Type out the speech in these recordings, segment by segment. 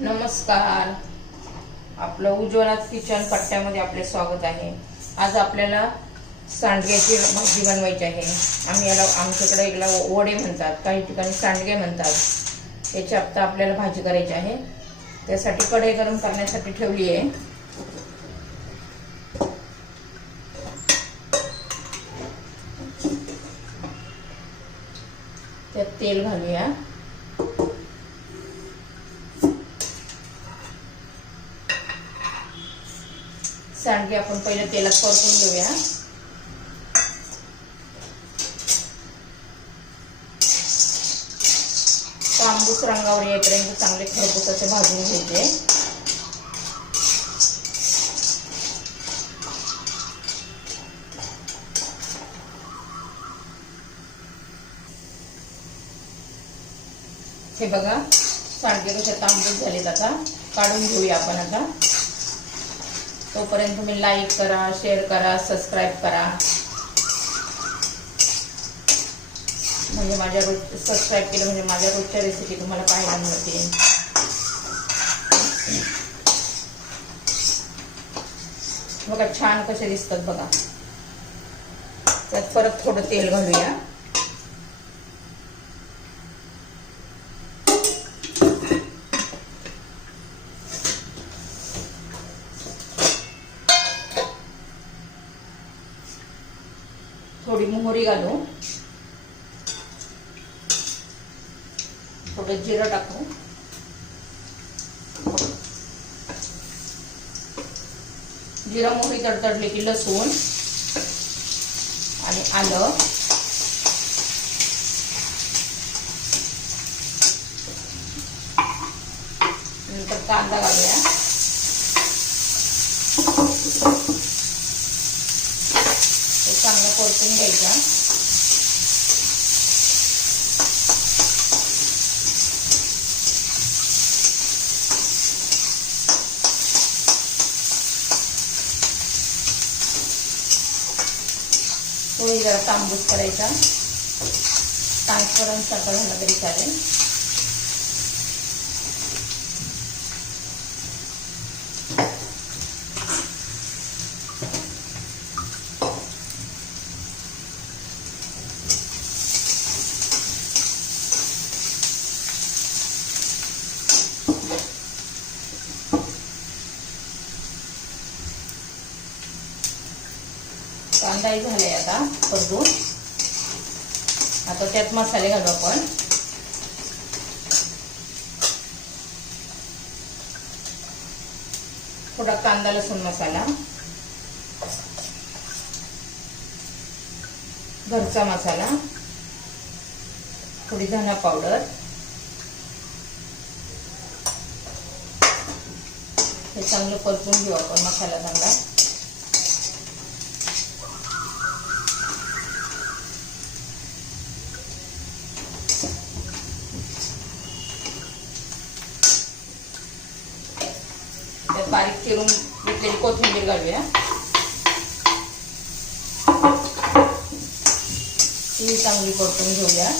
नमस्कार. आपलं उज्ज्वला किचन पट्ट्यामध्ये आपले स्वागत आहे. आज आपल्याला सांडग्याची भाजी बनवायची आहे. आम्ही याला आमच्याकडे याला वडे म्हणतात. काही ठिकाणी सांडगे म्हणतात. याची आता आपल्याला भाजी करायची आहे. त्यासाठी कढई गरम करण्यासाठी ठेवली आहे. त्यात तेल घालूया. सांडगे आपण पहिले तेलात परतून घेऊया. तांबूस रंगावर येईपर्यंत चांगले खरपूस असे भाजून घ्यायचे. हे बघा सांडगे कसे तांबूस झालेत आता. काढून घेऊया आपण आता. तोपर्यंत तुम्ही लाईक करा शेअर करा सबस्क्राईब करा. म्हणजे माझ्या रोज सबस्क्राईब केलं म्हणजे माझ्या रोजच्या रेसिपी तुम्हाला पाहायला मिळतील. बघा छान कसे दिसतात बघा. त्यात परत थोडं तेल घालूया. थोडी मोहरी घालू थोडं जिरं टाकू जिरा मोहरी तडतडली की लसूण आणि आलं. नंतर कांदा घालूया ते चांगलं परतून घ्यायचा तोही जरा तांबूस करायचा. ट्रान्सपरंट सकाळ झाला तरी चालेल. कांदाही झालाय आता परतून. आता त्यात मसाले घालू आपण. थोडा कांदा लसूण मसाला. घरचा मसाला. थोडी धना पावडर. हे चांगलं परतून घेऊ आपण मसाला कांदा बारीक चिरून घेतलेली कोथिंबीर घालूया ती चांगली परतून घेऊया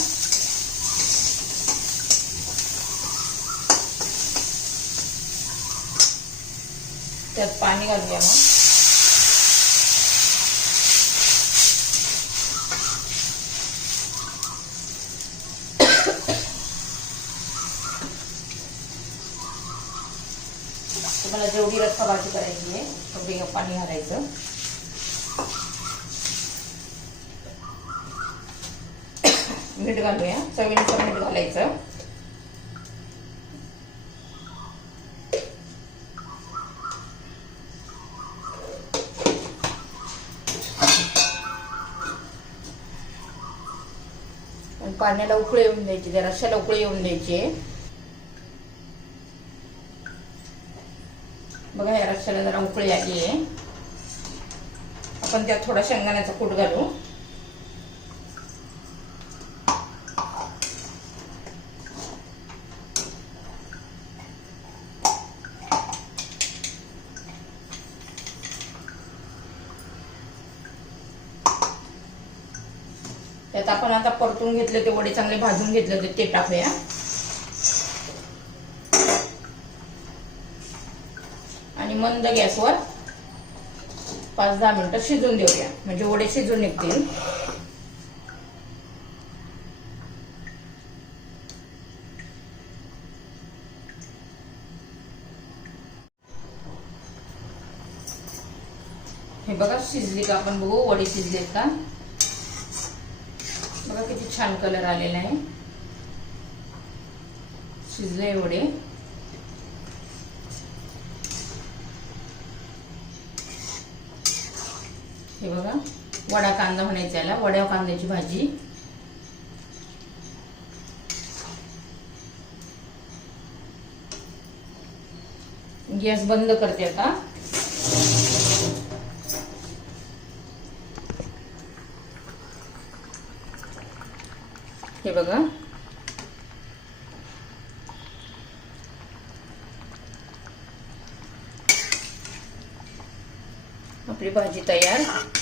त्यात पाणी घालूया मग तुम्हाला जेवढी रस्सा भाजी करायची आहे तेवढी पाणी घालायचं. मीठ घालूया. चवीनुसार मीठ घालायचं. पाण्याला उकळी येऊन द्यायची त्या रश्याला उकळी येऊन द्यायची बघा या रश्याला जरा उकळी आली आहे. आपण त्यात थोडा शेंगदाण्याचा कूट घालू. त्यात आपण आता परतून घेतले ते वडे चांगले भाजून घेतले होते ते टाकूया. मंद गॅसवर पाच दहा मिनिटं शिजून देऊया. म्हणजे वडे शिजून निघतील. हे बघा शिजली का आपण बघू? वडे शिजलेत का? बघा किती छान कलर आलेला आहे. शिजले वडे. हे बघा वडा कांदा म्हणायचा याला वड्या कांद्याची भाजी. गॅस बंद करते आता. हे बघा आपली भाजी तयार.